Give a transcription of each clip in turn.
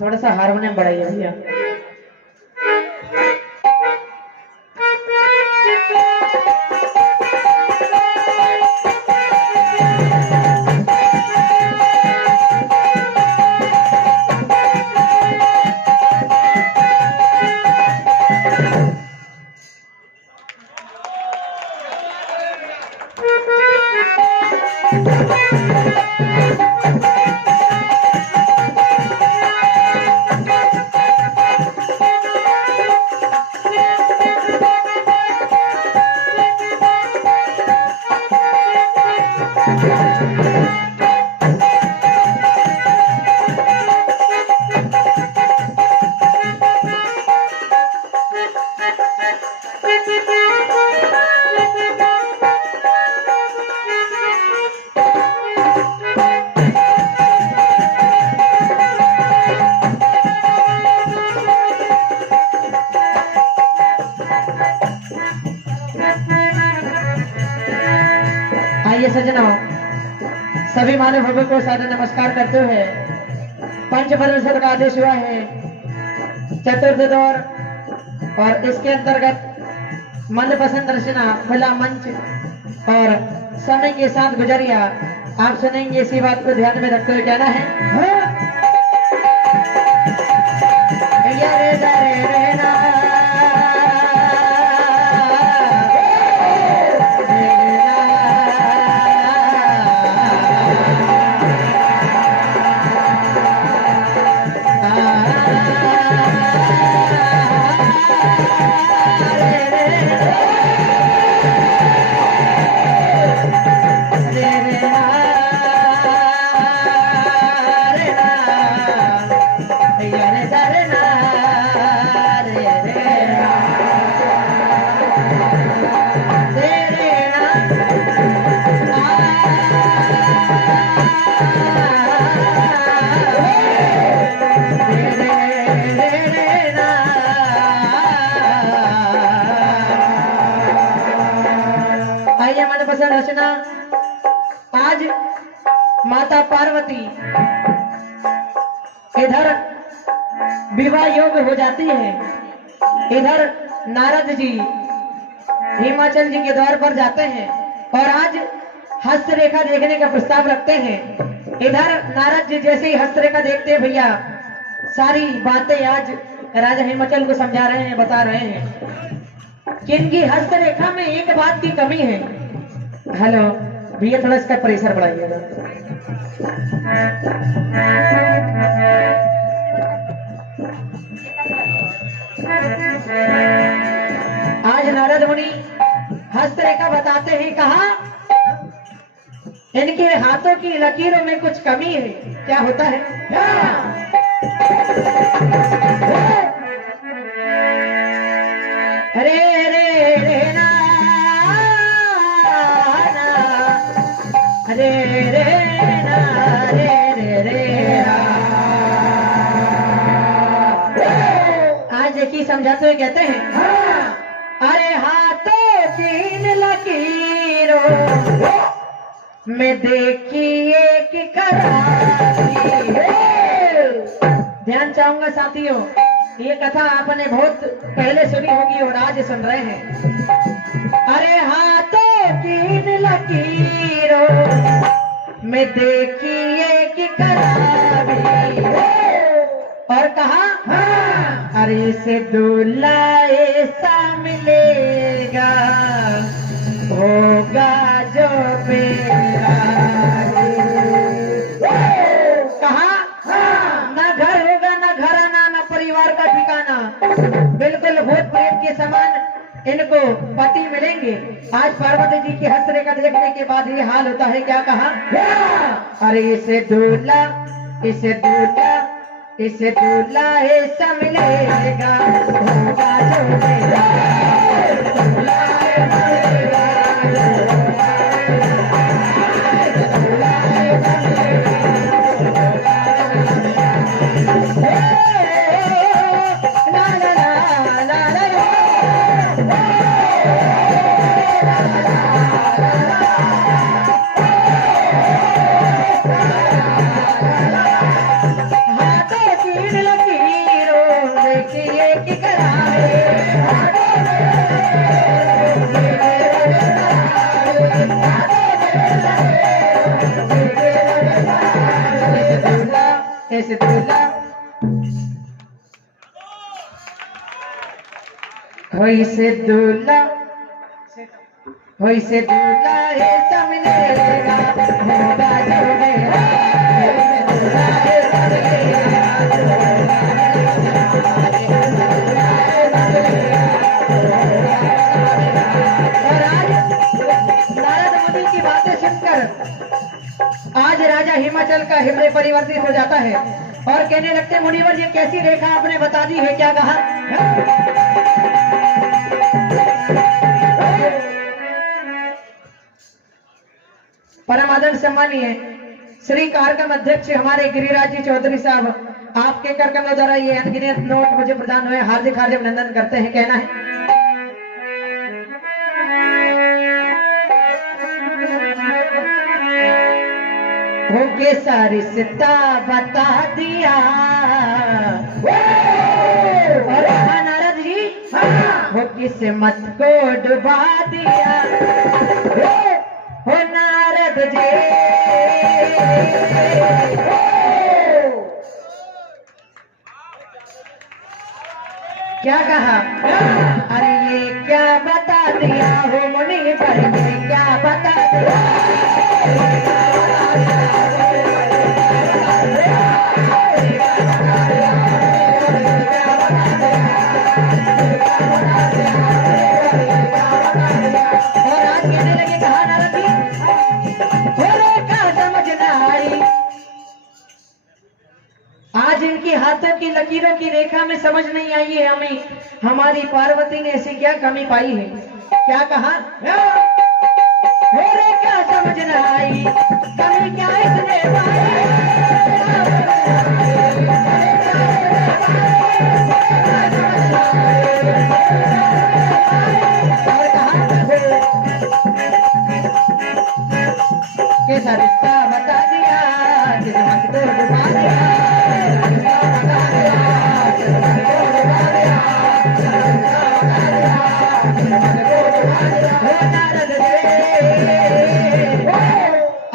थोड़ा सा हारमोनियम बढ़ाइए भैया। आइए सजना, सभी मानव भव्य को सादर नमस्कार करते हुए पंच परिषद का आदेश हुआ है चतुर्थ दौर और इसके अंतर्गत मनपसंद रचना खुला मंच और समय के साथ गुजरिया आप सुनेंगे। इसी बात को ध्यान में रखते हुए कहना है मनपसंद रचना। आज माता पार्वती इधर विवाह योग हो जाती है, इधर नारद जी हिमाचल जी के द्वार पर जाते हैं और आज हस्तरेखा देखने का प्रस्ताव रखते हैं। इधर नारद जी जैसे ही हस्तरेखा देखते हैं भैया, सारी बातें आज राजा हिमाचल को समझा रहे हैं, बता रहे हैं कि इनकी हस्तरेखा में एक बात की कमी है। हेलो भैया, थोड़ा इसका प्रेशर बढ़ाइएगा। आज नारद मुनि हस्तरेखा बताते हैं, कहा इनके हाथों की लकीरों में कुछ कमी है। क्या होता है? अरे रे रे ना, रे रे ना, रे रे रे ना। आज देखिए समझाते हुए कहते हैं, अरे हाथों की लकीरों में देखिए कि करारी। ध्यान चाहूंगा साथियों, ये कथा आपने बहुत पहले सुनी होगी और आज सुन रहे हैं। अरे हाथों की लकीरों में देखिए कि करारी। और कहा, अरे से दूल्हा ऐसा मिलेगा होगा जो मेरा। कहा, ना घर होगा, ना घराना, ना परिवार का ठिकाना, बिल्कुल भूत प्रेत के समान इनको पति मिलेंगे। आज पार्वती जी की हस्तरेखा देखने के बाद ये हाल होता है। क्या कहा? अरे इसे दूल्हा ऐसा मिलेगा, होगा जो मेरा दूल्हा ऐसा मिलेगा, ऐसे दूल्हा ऐसा मिलेगा, होगा जो मेरा दूल्हा ऐसा मिलेगा, और आज नारद मुनि की बातें सुनकर आज राजा हिमाचल का हृदय परिवर्तित हो जाता है और कहने लगते, मुनिवर ये कैसी रेखा आपने बता दी है? क्या कहा? परम आदर सम्मानीय श्री कार्यक्रम अध्यक्ष हमारे गिरिराज जी चौधरी साहब, आपके कार्यक्रम द्वारा ये अनगिनत नोट मुझे प्रदान हुए, हार्दिक हार्दिक अभिनंदन करते हैं। कहना है हो कैसा रिश्ता बता दिया, और नारद जी हो किस्मत को डुबा दिया, हो नारद जी क्या कहा? अरे ये क्या बता दिया हो मुनि पर, ये क्या बता दिया, और आज कहने लगे, कहा नारद जी रेखा समझ न आई, आज इनकी हाथों की लकीरों की रेखा में समझ नहीं आई है हमें, हमारी पार्वती ने ऐसी क्या कमी पाई है? क्या कहा? रेखा समझ न आई, कमी क्या इसने पाई, और कहा कैसा रिश्ता बता दिया, किस्मत को डुबा दिया,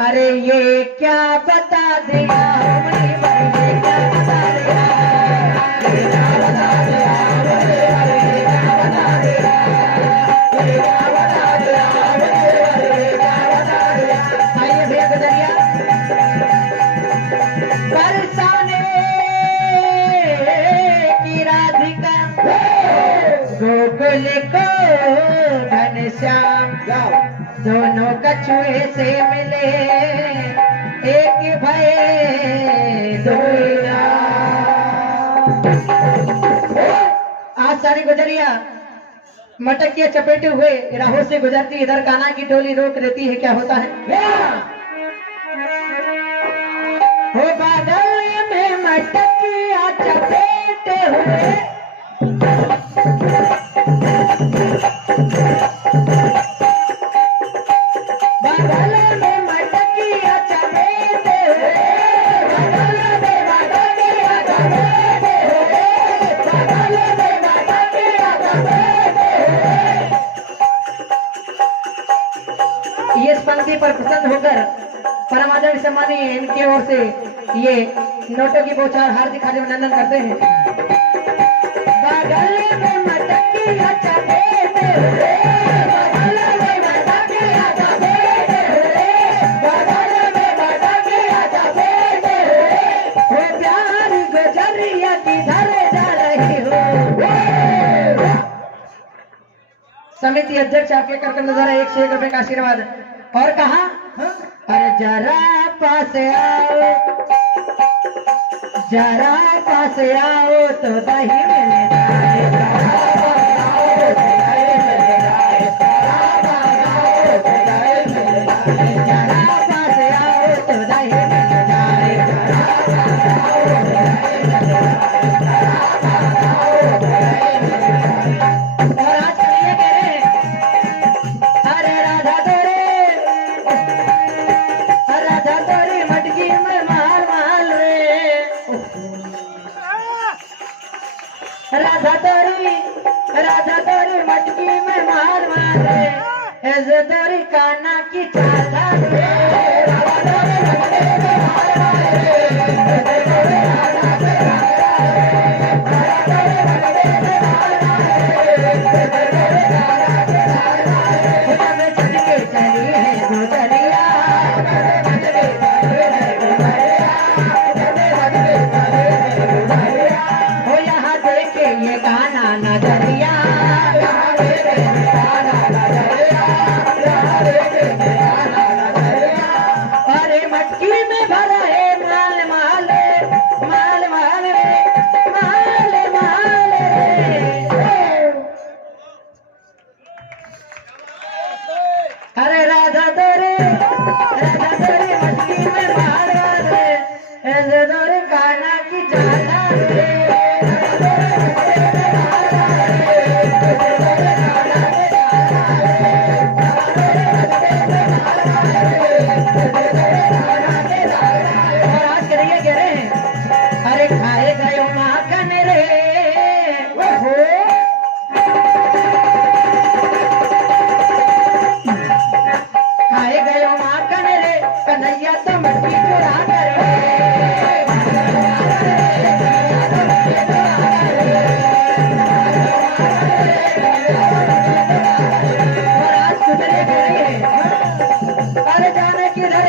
अरे ये क्या बता दिया, ये क्या बता दिया, आइए भैया गुजरिया बरसाने की राधिका गोकुल को घनश्याम, दोनों कछुए से मिले एक भय दो। आज सारी गुजरिया मटकिया चपेटे हुए राहों से गुजरती, इधर कान्हा की टोली रोक देती है। क्या होता है? हो बादल में मटकिया चपेटे हुए, बादल में मटकिया चपेटे हुए, बादल में मटकिया चपेटे हुए, बादल में मटकिया चपेटे हुए। ये पंक्ति पर प्रसन्न होकर परमादर सम्मानी इनके ओर से ये नोटों की बौछार हार्दिक हार्दिक अभिनंदन करते हैं। बादल में मटकिया चपेटे हुए, बादल में मटकिया चपेटे हुए, बादल में मटकिया चपेटे हुए, हो प्यारी गुजरिया किधर जा रही हो। समिति अध्यक्ष आपके कार्यक्रम द्वारा 101 रुपए का आशीर्वाद और कहा अरे जरा पास आओ, जरा पास आओ तो दही मिल जाए। राधा तोरी मटकी में मार मारे, ऐसे तोरी काना की चाला रे। चली है गुजरिया, हो यहाँ देखे ये गाना नजरिया, अरे मटकी में भरा है माल माल माल माल रे, माल माल रे। अरे राधा तोरे मटकी में माल माल रे, ऐसे तोरे काना की चाला रे। अरे खाए गयो माखन रे, खाए गयो माखन रे, कन्हैया तो मटकी चुरा कर और आज सुधरे गए। अरे जाने किधर